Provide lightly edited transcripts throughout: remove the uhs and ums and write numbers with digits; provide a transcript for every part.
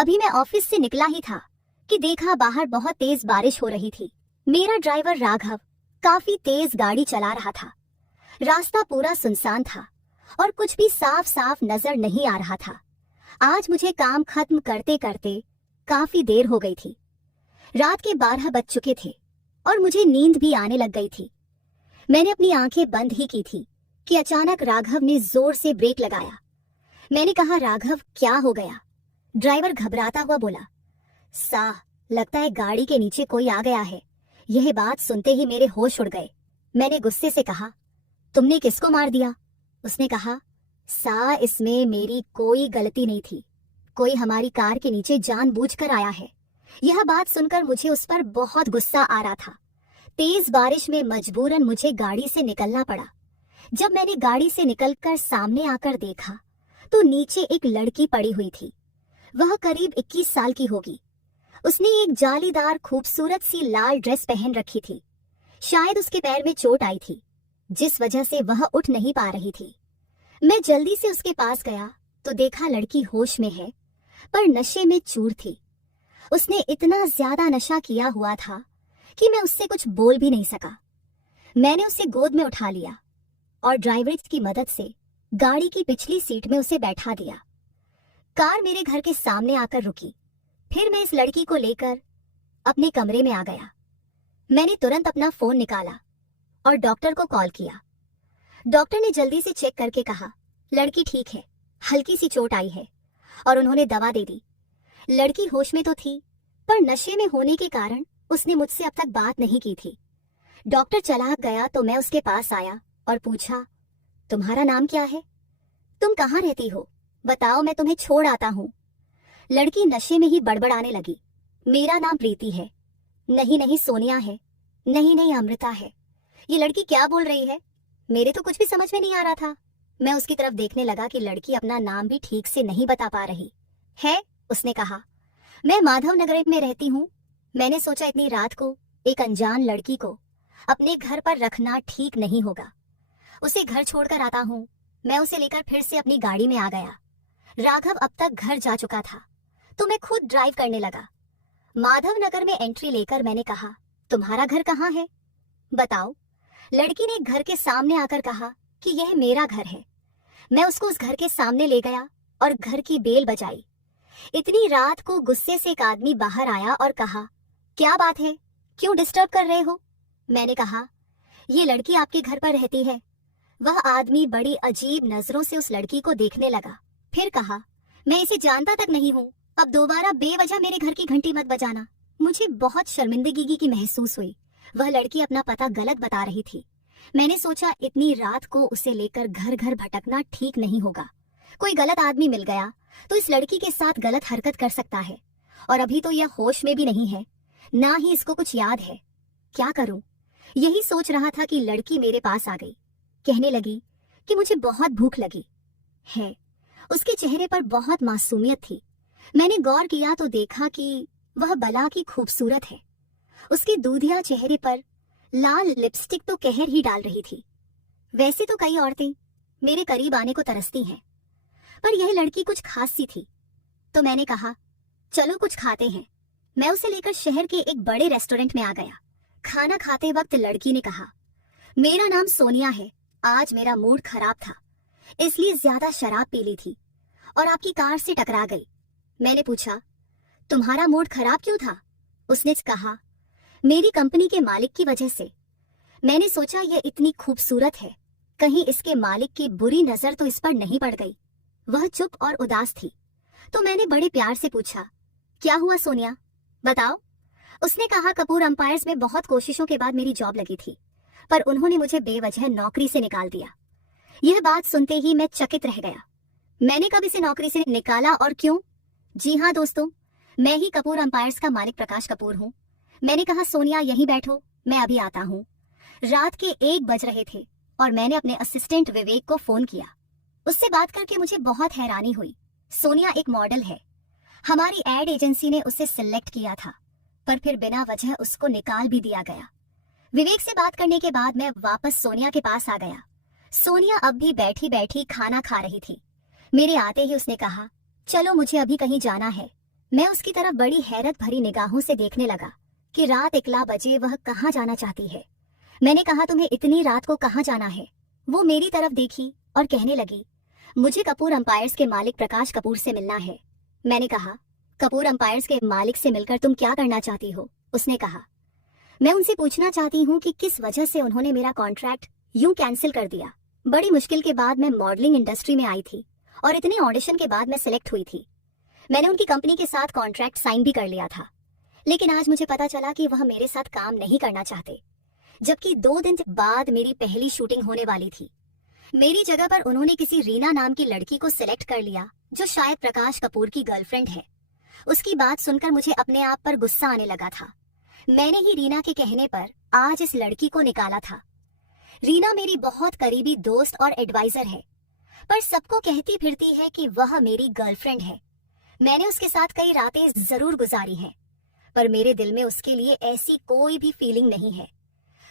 अभी मैं ऑफिस से निकला ही था कि देखा बाहर बहुत तेज बारिश हो रही थी। मेरा ड्राइवर राघव काफी तेज गाड़ी चला रहा था। रास्ता पूरा सुनसान था और कुछ भी साफ साफ नजर नहीं आ रहा था। आज मुझे काम खत्म करते करते काफी देर हो गई थी। रात के 12 बज चुके थे और मुझे नींद भी आने लग गई थी। मैंने अपनी आंखें बंद ही की थी कि अचानक राघव ने जोर से ब्रेक लगाया। मैंने कहा, राघव क्या हो गया? ड्राइवर घबराता हुआ बोला, साह, लगता है गाड़ी के नीचे कोई आ गया है। यह बात सुनते ही मेरे होश उड़ गए। मैंने गुस्से से कहा, तुमने किसको मार दिया? उसने कहा, सा, इसमें मेरी कोई गलती नहीं थी। कोई हमारी कार के नीचे जानबूझकर आया है। यह बात सुनकर मुझे उस पर बहुत गुस्सा आ रहा था। तेज बारिश में मजबूरन मुझे गाड़ी से निकलना पड़ा। जब मैंने गाड़ी से निकलकर सामने आकर देखा तो नीचे एक लड़की पड़ी हुई थी। वह करीब 21 साल की होगी। उसने एक जालीदार खूबसूरत सी लाल ड्रेस पहन रखी थी। शायद उसके पैर में चोट आई थी, जिस वजह से वह उठ नहीं पा रही थी। मैं जल्दी से उसके पास गया तो देखा लड़की होश में है, पर नशे में चूर थी। उसने इतना ज्यादा नशा किया हुआ था कि मैं उससे कुछ बोल भी नहीं सका। मैंने उसे गोद में उठा लिया और ड्राइवर की मदद से गाड़ी की पिछली सीट में उसे बैठा दिया। कार मेरे घर के सामने आकर रुकी। फिर मैं इस लड़की को लेकर अपने कमरे में आ गया। मैंने तुरंत अपना फोन निकाला और डॉक्टर को कॉल किया। डॉक्टर ने जल्दी से चेक करके कहा, लड़की ठीक है, हल्की सी चोट आई है, और उन्होंने दवा दे दी। लड़की होश में तो थी, पर नशे में होने के कारण उसने मुझसे अब तक बात नहीं की थी। डॉक्टर चला गया तो मैं उसके पास आया और पूछा, तुम्हारा नाम क्या है? तुम कहाँ रहती हो? बताओ, मैं तुम्हें छोड़ आता हूँ। लड़की नशे में ही बड़बड़ाने लगी, मेरा नाम प्रीति है। नहीं नहीं, सोनिया है। नहीं नहीं, अमृता है। ये लड़की क्या बोल रही है? मेरे तो कुछ भी समझ में नहीं आ रहा था। मैं उसकी तरफ देखने लगा कि लड़की अपना नाम भी ठीक से नहीं बता पा रही है। उसने कहा, मैं माधव नगर में रहती हूँ। मैंने सोचा इतनी रात को एक अनजान लड़की को अपने घर पर रखना ठीक नहीं होगा। उसे घर छोड़कर आता हूँ। मैं उसे लेकर फिर से अपनी गाड़ी में आ गया। राघव अब तक घर जा चुका था तो मैं खुद ड्राइव करने लगा। माधव नगर में एंट्री लेकर मैंने कहा, तुम्हारा घर कहाँ है? बताओ। लड़की ने घर के सामने आकर कहा कि यह मेरा घर है। मैं उसको उस घर के सामने ले गया और घर की बेल बजाई। इतनी रात को गुस्से से एक आदमी बाहर आया और कहा, क्या बात है, क्यों डिस्टर्ब कर रहे हो? मैंने कहा, ये लड़की आपके घर पर रहती है। वह आदमी बड़ी अजीब नजरों से उस लड़की को देखने लगा। फिर कहा, मैं इसे जानता तक नहीं हूँ, अब दोबारा बेवजह मेरे घर की घंटी मत बजाना। मुझे बहुत शर्मिंदगी की महसूस हुई। वह लड़की अपना पता गलत बता रही थी। मैंने सोचा इतनी रात को उसे लेकर घर घर भटकना ठीक नहीं होगा। कोई गलत आदमी मिल गया तो इस लड़की के साथ गलत हरकत कर सकता है, और अभी तो यह होश में भी नहीं है, ना ही इसको कुछ याद है। क्या करूं? यही सोच रहा था कि लड़की मेरे पास आ गई। कहने लगी कि मुझे बहुत भूख लगी है। उसके चेहरे पर बहुत मासूमियत थी। मैंने गौर किया तो देखा कि वह बला की खूबसूरत है। उसके दूधिया चेहरे पर लाल लिपस्टिक तो कहर ही डाल रही थी। वैसे तो कई औरतें मेरे करीब आने को तरसती हैं, पर यह लड़की कुछ खास सी थी। तो मैंने कहा, चलो कुछ खाते हैं। मैं उसे लेकर शहर के एक बड़े रेस्टोरेंट में आ गया। खाना खाते वक्त लड़की ने कहा, मेरा नाम सोनिया है। आज मेरा मूड खराब था, इसलिए ज्यादा शराब पी ली थी और आपकी कार से टकरा गई। मैंने पूछा, तुम्हारा मूड खराब क्यों था? उसने कहा, मेरी कंपनी के मालिक की वजह से। मैंने सोचा यह इतनी खूबसूरत है, कहीं इसके मालिक की बुरी नजर तो इस पर नहीं पड़ गई। वह चुप और उदास थी, तो मैंने बड़े प्यार से पूछा, क्या हुआ सोनिया, बताओ। उसने कहा, कपूर अंपायर्स में बहुत कोशिशों के बाद मेरी जॉब लगी थी, पर उन्होंने मुझे बेवजह नौकरी से निकाल दिया। यह बात सुनते ही मैं चकित रह गया। मैंने कब इसे नौकरी से निकाला और क्यों? जी हाँ दोस्तों, मैं ही कपूर अंपायर्स का मालिक प्रकाश कपूर हूँ। मैंने कहा, सोनिया यहीं बैठो, मैं अभी आता हूँ। रात के 1 बज रहे थे और मैंने अपने असिस्टेंट विवेक को फोन किया। उससे बात करके मुझे बहुत हैरानी हुई। सोनिया एक मॉडल है। हमारी एड एजेंसी ने उसे सिलेक्ट किया था, पर फिर बिना वजह उसको निकाल भी दिया गया। विवेक से बात करने के बाद मैं वापस सोनिया के पास आ गया। सोनिया अब भी बैठी बैठी खाना खा रही थी। मेरे आते ही उसने कहा, चलो मुझे अभी कहीं जाना है, मैं उसकी तरफ बड़ी हैरत भरी निगाहों से देखने लगा कि रात 1 बजे वह कहाँ जाना चाहती है। मैंने कहा, तुम्हें इतनी रात को कहाँ जाना है? वो मेरी तरफ देखी और कहने लगी, मुझे कपूर अंपायर्स के मालिक प्रकाश कपूर से मिलना है। मैंने कहा, कपूर अंपायर्स के मालिक से मिलकर तुम क्या करना चाहती हो? उसने कहा, मैं उनसे पूछना चाहती हूँ कि किस वजह से उन्होंने मेरा कॉन्ट्रैक्ट यूं कैंसिल कर दिया। बड़ी मुश्किल के बाद मैं मॉडलिंग इंडस्ट्री में आई थी और इतने ऑडिशन के बाद मैं सिलेक्ट हुई थी। मैंने उनकी कंपनी के साथ कॉन्ट्रैक्ट साइन भी कर लिया था, लेकिन आज मुझे पता चला कि वह मेरे साथ काम नहीं करना चाहते, जबकि 2 दिन बाद मेरी पहली शूटिंग होने वाली थी। मेरी जगह पर उन्होंने किसी रीना नाम की लड़की को सिलेक्ट कर लिया, जो शायद प्रकाश कपूर की गर्लफ्रेंड है। उसकी बात सुनकर मुझे अपने आप पर गुस्सा आने लगा था। मैंने ही रीना के कहने पर आज इस लड़की को निकाला था। रीना मेरी बहुत करीबी दोस्त और एडवाइजर है, पर सबको कहती फिरती है कि वह मेरी गर्लफ्रेंड है। मैंने उसके साथ कई रातें जरूर गुजारी हैं, पर मेरे दिल में उसके लिए ऐसी कोई भी फीलिंग नहीं है।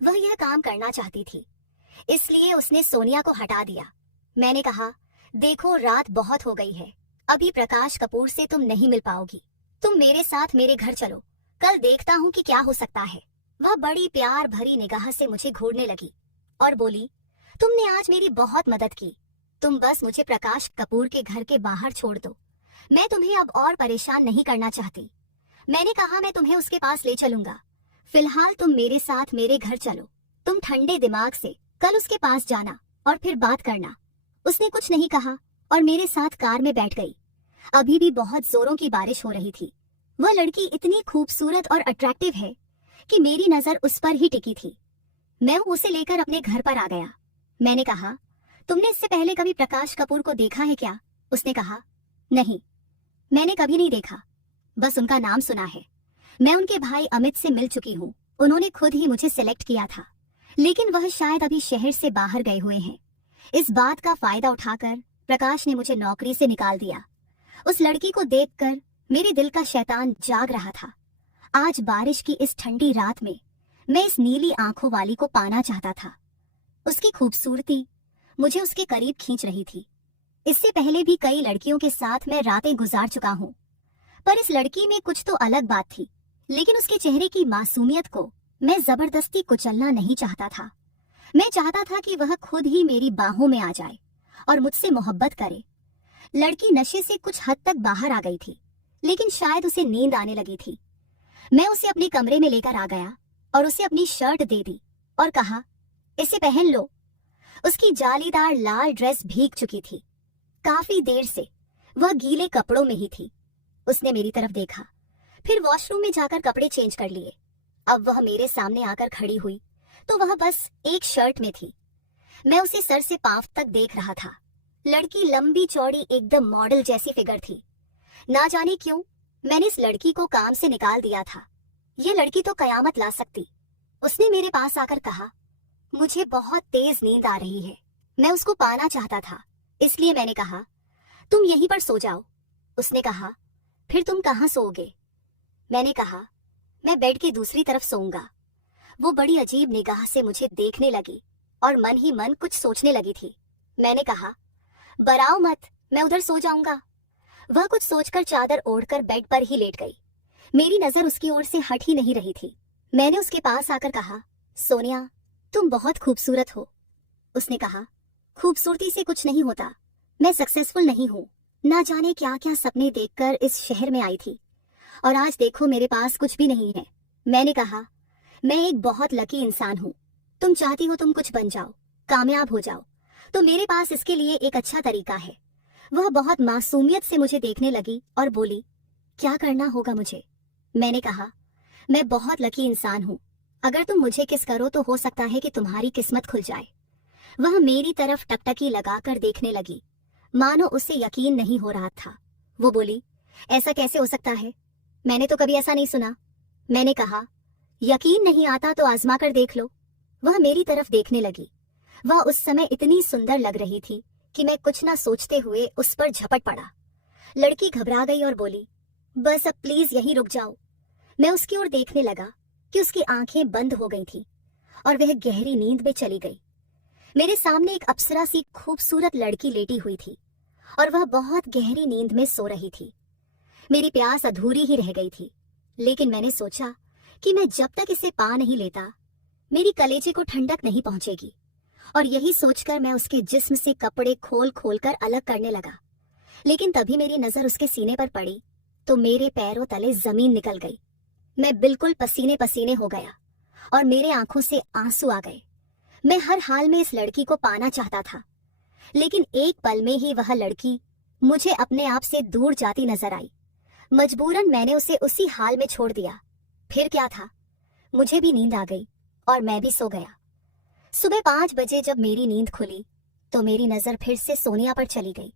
वह यह काम करना चाहती थी, इसलिए उसने सोनिया को हटा दिया। मैंने कहा, देखो रात बहुत हो गई है, अभी प्रकाश कपूर से तुम नहीं मिल पाओगी। तुम मेरे साथ मेरे घर चलो, कल देखता हूँ कि क्या हो सकता है। वह बड़ी प्यार भरी निगाह से मुझे घूरने लगी और बोली, तुमने आज मेरी बहुत मदद की। तुम बस मुझे प्रकाश कपूर के घर के बाहर छोड़ दो, मैं तुम्हें अब और परेशान नहीं करना चाहती। मैंने कहा, मैं तुम्हें उसके पास ले चलूंगा। फिलहाल तुम मेरे साथ मेरे घर चलो। तुम ठंडे दिमाग से कल उसके पास जाना और फिर बात करना। उसने कुछ नहीं कहा और मेरे साथ कार में बैठ गई। अभी भी बहुत जोरों की बारिश हो रही थी। वह लड़की इतनी खूबसूरत और अट्रैक्टिव है कि मेरी नजर उस पर ही टिकी थी। मैं उसे लेकर अपने घर पर आ गया। मैंने कहा, तुमने इससे पहले कभी प्रकाश कपूर को देखा है क्या? उसने कहा, नहीं, मैंने कभी नहीं देखा, बस उनका नाम सुना है। मैं उनके भाई अमित से मिल चुकी हूँ, उन्होंने खुद ही मुझे सिलेक्ट किया था, लेकिन वह शायद अभी शहर से बाहर गए हुए हैं। इस बात का फायदा उठाकर प्रकाश ने मुझे नौकरी से निकाल दिया। उस लड़की को देखकर मेरे दिल का शैतान जाग रहा था। आज बारिश की इस ठंडी रात में मैं इस नीली आंखों वाली को पाना चाहता था। उसकी खूबसूरती मुझे उसके करीब खींच रही थी। इससे पहले भी कई लड़कियों के साथ मैं रातें गुजार चुका हूँ, पर इस लड़की में कुछ तो अलग बात थी। लेकिन उसके चेहरे की मासूमियत को मैं जबरदस्ती कुचलना नहीं चाहता था। मैं चाहता था कि वह खुद ही मेरी बाहों में आ जाए और मुझसे मोहब्बत करे। लड़की नशे से कुछ हद तक बाहर आ गई थी, लेकिन शायद उसे नींद आने लगी थी। मैं उसे अपने कमरे में लेकर आ गया और उसे अपनी शर्ट दे दी और कहा, इसे पहन लो। उसकी जालीदार लाल ड्रेस भीग चुकी थी। काफी देर से वह गीले कपड़ों में ही थी। उसने मेरी तरफ देखा, फिर वॉशरूम में जाकर कपड़े चेंज कर लिए। अब वह मेरे सामने आकर खड़ी हुई तो वह बस एक शर्ट में थी। मैं उसे सर से पांव तक देख रहा था। लड़की लंबी चौड़ी एकदम मॉडल जैसी फिगर थी। ना जाने क्यों मैंने इस लड़की को काम से निकाल दिया था। यह लड़की तो कयामत ला सकती। उसने मेरे पास आकर कहा, मुझे बहुत तेज नींद आ रही है, मैं उसको पाना चाहता था, इसलिए मैंने कहा, तुम यहीं पर सो जाओ। उसने कहा, फिर तुम कहाँ सोओगे? मैंने कहा, मैं बेड की दूसरी तरफ सोऊंगा। वो बड़ी अजीब निगाह से मुझे देखने लगी और मन ही मन कुछ सोचने लगी थी। मैंने कहा, बराओ मत, मैं उधर सो जाऊंगा। वह कुछ सोचकर चादर ओढ़कर बेड पर ही लेट गई। मेरी नजर उसकी ओर से हट ही नहीं रही थी। मैंने उसके पास आकर कहा, सोनिया, तुम बहुत खूबसूरत हो। उसने कहा, खूबसूरती से कुछ नहीं होता, मैं सक्सेसफुल नहीं हूँ। ना जाने क्या क्या सपने देखकर इस शहर में आई थी और आज देखो मेरे पास कुछ भी नहीं है। मैंने कहा, मैं एक बहुत लकी इंसान हूँ। तुम चाहती हो तुम कुछ बन जाओ, कामयाब हो जाओ, तो मेरे पास इसके लिए एक अच्छा तरीका है। वह बहुत मासूमियत से मुझे देखने लगी और बोली, क्या करना होगा मुझे? मैंने कहा, मैं बहुत लकी इंसान हूँ, अगर तुम मुझे किस करो तो हो सकता है कि तुम्हारी किस्मत खुल जाए। वह मेरी तरफ टकटकी लगाकर देखने लगी, मानो उसे यकीन नहीं हो रहा था। वो बोली, ऐसा कैसे हो सकता है? मैंने तो कभी ऐसा नहीं सुना। मैंने कहा, यकीन नहीं आता तो आजमा कर देख लो। वह मेरी तरफ देखने लगी। वह उस समय इतनी सुंदर लग रही थी कि मैं कुछ ना सोचते हुए उस पर झपट पड़ा। लड़की घबरा गई और बोली, बस अब प्लीज यहीं रुक जाओ। मैं उसकी ओर देखने लगा कि उसकी आंखें बंद हो गई थी और वह गहरी नींद में चली गई। मेरे सामने एक अप्सरा सी खूबसूरत लड़की लेटी हुई थी और वह बहुत गहरी नींद में सो रही थी। मेरी प्यास अधूरी ही रह गई थी, लेकिन मैंने सोचा कि मैं जब तक इसे पा नहीं लेता मेरी कलेजे को ठंडक नहीं पहुंचेगी। और यही सोचकर मैं उसके जिस्म से कपड़े खोल खोल कर अलग करने लगा। लेकिन तभी मेरी नजर उसके सीने पर पड़ी तो मेरे पैरों तले जमीन निकल गई। मैं बिल्कुल पसीने पसीने हो गया और मेरे आंखों से आंसू आ गए। मैं हर हाल में इस लड़की को पाना चाहता था, लेकिन एक पल में ही वह लड़की मुझे अपने आप से दूर जाती नजर आई। मजबूरन मैंने उसे उसी हाल में छोड़ दिया। फिर क्या था, मुझे भी नींद आ गई और मैं भी सो गया। सुबह 5 बजे जब मेरी नींद खुली तो मेरी नजर फिर से सोनिया पर चली गई।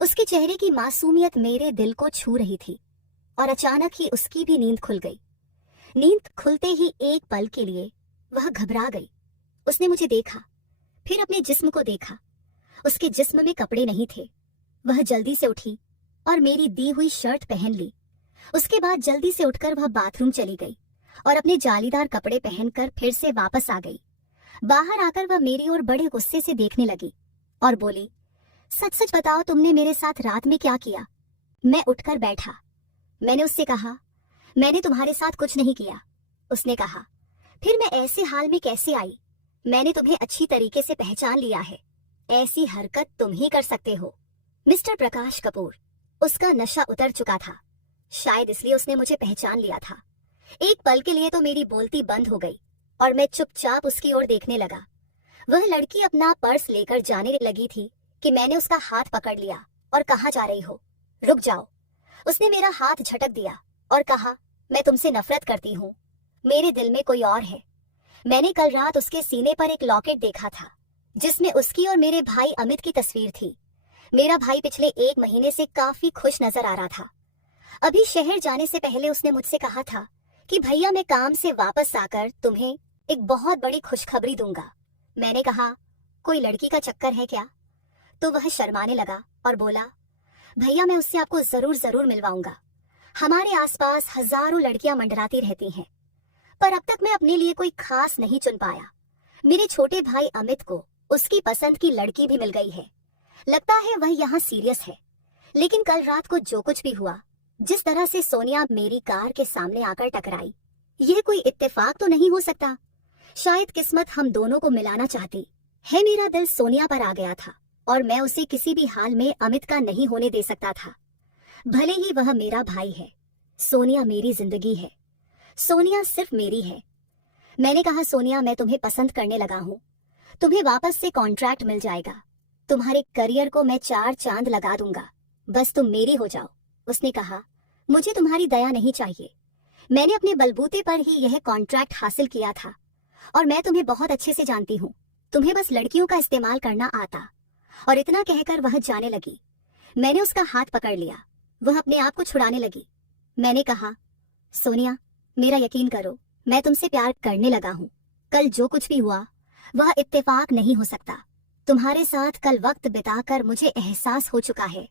उसके चेहरे की मासूमियत मेरे दिल को छू रही थी और अचानक ही उसकी भी नींद खुल गई। नींद खुलते ही एक पल के लिए वह घबरा गई। उसने मुझे देखा, फिर अपने जिस्म को देखा। उसके जिस्म में कपड़े नहीं थे। वह जल्दी से उठी और मेरी दी हुई शर्ट पहन ली। उसके बाद जल्दी से उठकर वह बाथरूम चली गई और अपने जालीदार कपड़े पहनकर फिर से वापस आ गई। बाहर आकर वह मेरी ओर बड़े गुस्से से देखने लगी और बोली, सच सच बताओ तुमने मेरे साथ रात में क्या किया? मैं उठकर बैठा। मैंने उससे कहा, मैंने तुम्हारे साथ कुछ नहीं किया। उसने कहा, फिर मैं ऐसे हाल में कैसे आई? मैंने तुम्हें अच्छी तरीके से पहचान लिया है। ऐसी हरकत तुम ही कर सकते हो। मिस्टर प्रकाश कपूर। उसका नशा उतर चुका था, शायद इसलिए उसने मुझे पहचान लिया था। एक पल के लिए तो मेरी बोलती बंद हो गई और मैं चुपचाप उसकी ओर देखने लगा। वह लड़की अपना पर्स लेकर जाने लगी थी कि मैंने उसका हाथ पकड़ लिया और कहाँ जा रही हो? रुक जाओ। उसने मेरा हाथ झटक दिया और कहा, मैं तुमसे नफरत करती हूँ। मेरे दिल में कोई और है। मैंने कल रात उसके सीने पर एक लॉकेट देखा था जिसमें उसकी और मेरे भाई अमित की तस्वीर थी। मेरा भाई पिछले 1 महीने से काफी खुश नजर आ रहा था। अभी शहर जाने से पहले उसने मुझसे कहा था कि भैया मैं काम से वापस आकर तुम्हें एक बहुत बड़ी खुशखबरी दूंगा। मैंने कहा, कोई लड़की का चक्कर है क्या? तो वह शर्माने लगा और बोला, भैया मैं उससे आपको जरूर जरूर मिलवाऊंगा। हमारे आसपास हजारों लड़कियां मंडराती रहती हैं, पर अब तक मैं अपने लिए कोई खास नहीं चुन पाया। मेरे छोटे भाई अमित को उसकी पसंद की लड़की भी मिल गई है। लगता है वह यहाँ सीरियस है। लेकिन कल रात को जो कुछ भी हुआ, जिस तरह से सोनिया मेरी कार के सामने आकर टकराई, यह कोई इत्तेफाक तो नहीं हो सकता। शायद किस्मत हम दोनों को मिलाना चाहती है। मेरा दिल सोनिया पर आ गया था और मैं उसे किसी भी हाल में अमित का नहीं होने दे सकता था। भले ही वह मेरा भाई है, सोनिया मेरी जिंदगी है। सोनिया सिर्फ मेरी है। मैंने कहा, सोनिया मैं तुम्हें पसंद करने लगा हूँ। तुम्हें वापस से कॉन्ट्रैक्ट मिल जाएगा। तुम्हारे करियर को मैं 4 चांद लगा दूंगा, बस तुम मेरी हो जाओ। उसने कहा, मुझे तुम्हारी दया नहीं चाहिए। मैंने अपने बलबूते पर ही यह कॉन्ट्रैक्ट हासिल किया था और मैं तुम्हें बहुत अच्छे से जानती हूँ। तुम्हें बस लड़कियों का इस्तेमाल करना आता। और इतना कहकर वह जाने लगी। मैंने उसका हाथ पकड़ लिया। वह अपने आप को छुड़ाने लगी। मैंने कहा, सोनिया मेरा यकीन करो, मैं तुमसे प्यार करने लगा हूँ। कल जो कुछ भी हुआ वह इत्तेफाक नहीं हो सकता। तुम्हारे साथ कल वक्त बिताकर मुझे एहसास हो चुका है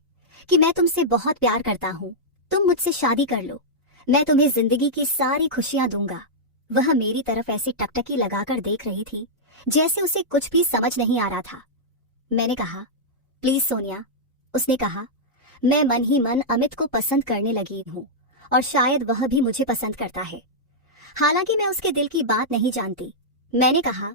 कि मैं तुमसे बहुत प्यार करता हूँ। तुम मुझसे शादी कर लो, मैं तुम्हें जिंदगी की सारी खुशियां दूंगा। वह मेरी तरफ ऐसी टकटकी लगाकर देख रही थी जैसे उसे कुछ भी समझ नहीं आ रहा था। मैंने कहा, प्लीज सोनिया। उसने कहा, मैं मन ही मन अमित को पसंद करने लगी हूँ और शायद वह भी मुझे पसंद करता है। हालांकि मैं उसके दिल की बात नहीं जानती। मैंने कहा,